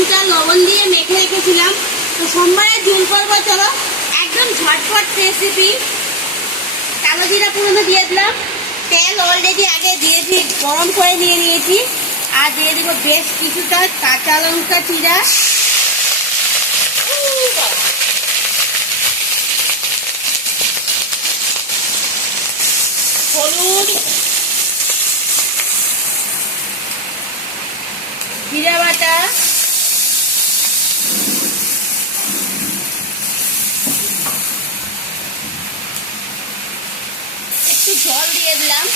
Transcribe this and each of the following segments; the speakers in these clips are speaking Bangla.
কিছুটা লবণ দিয়ে মেখে রেখেছিলাম। তো সোমবারে ঝোল করবো, চলো একদম ঝটপট রেসিপি। কালো জিরা পুরনো দিয়ে দিলাম, তেল অলরেডি আগে দিয়েছি, গরম করে নিয়ে নিয়েছি। আর দিয়ে দিব বেশ কিছুটা কাঁচা লঙ্কা চিরা, হলুদ, জিরা বাটা, একটু জল দিয়ে দিলাম,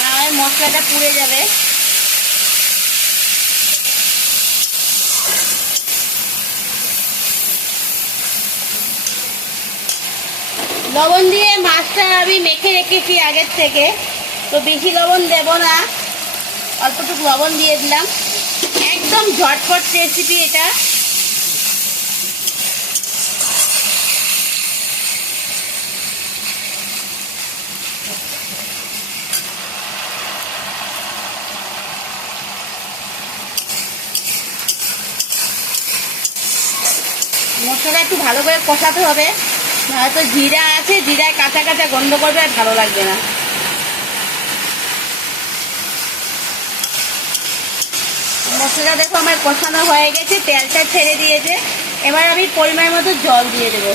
নাহলে মশলাটা পুড়ে যাবে। লবণ দিয়ে মাছটা আমি মেখে রেখেছি আগের থেকে, তো বেশি লবণ দেব না, অল্পটুকু লবণ দিয়ে দিলাম। একদম ঝটপট রেসিপি এটা। মশলাটা একটু ভালো করে কষাতে হবে, হয়তো জিরা আছে, জিরায় কাঁচা কাঁচা গন্ধ করবে আর ভালো লাগবে না। মশলা দেখো আমার কষানো হয়ে গেছে, তেলটা ছেড়ে দিয়েছে। এবার আমি পরিমাণ মতো জল দিয়ে দেবো।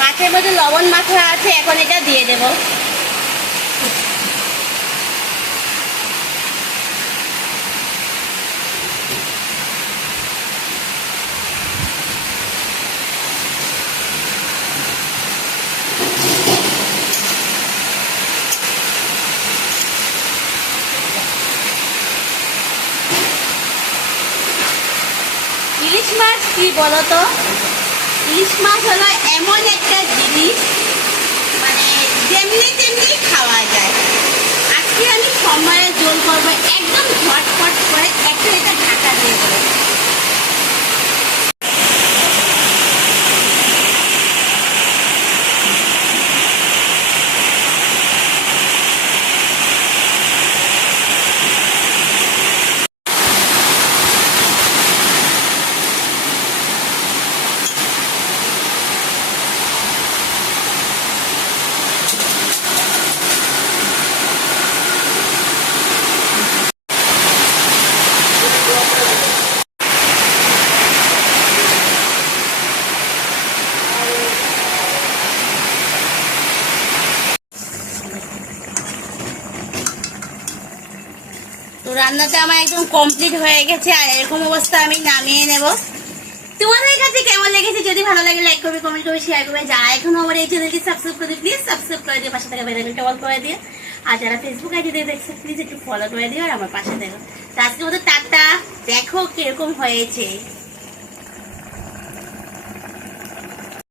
মাছের মধ্যে লবণ মাখা আছে, এখন এটা দিয়ে দেব। ইলিশ মাছ কি বলতো, ইলিশ মাছ হলো এমন একটা জিনিস, মানে যেমনি তেমনি খাওয়া যায়। আজকে আমি সোমবারে ঝোল করবো, একদম ঝটপট করে একটা এটা ঢাকা দিয়ে দেবো। তো রান্নাটা আমার একদম কমপ্লিট হয়ে গেছে, আর এরকম অবস্থা আমি নামিয়ে নেব। তোমাদের কাছে কেমন লেগেছে? যদি ভালো লাগে লাইক করবে, কমেন্ট করবে, শেয়ার করবে। যারা এখনো আমার এই চ্যানেলটি সাবস্ক্রাইব করে দিও, প্লিজ সাবস্ক্রাইব করে দিও, পাশে থাকা বেল আইকনটা অল করে দিও। আর যারা ফেসবুক আইডি দিয়ে দেখছো, প্লিজ একটু ফলো করে দিও আর আমার পাশে দেখো। তো আজকের মতো টাটা, দেখো কিরকম হয়েছে।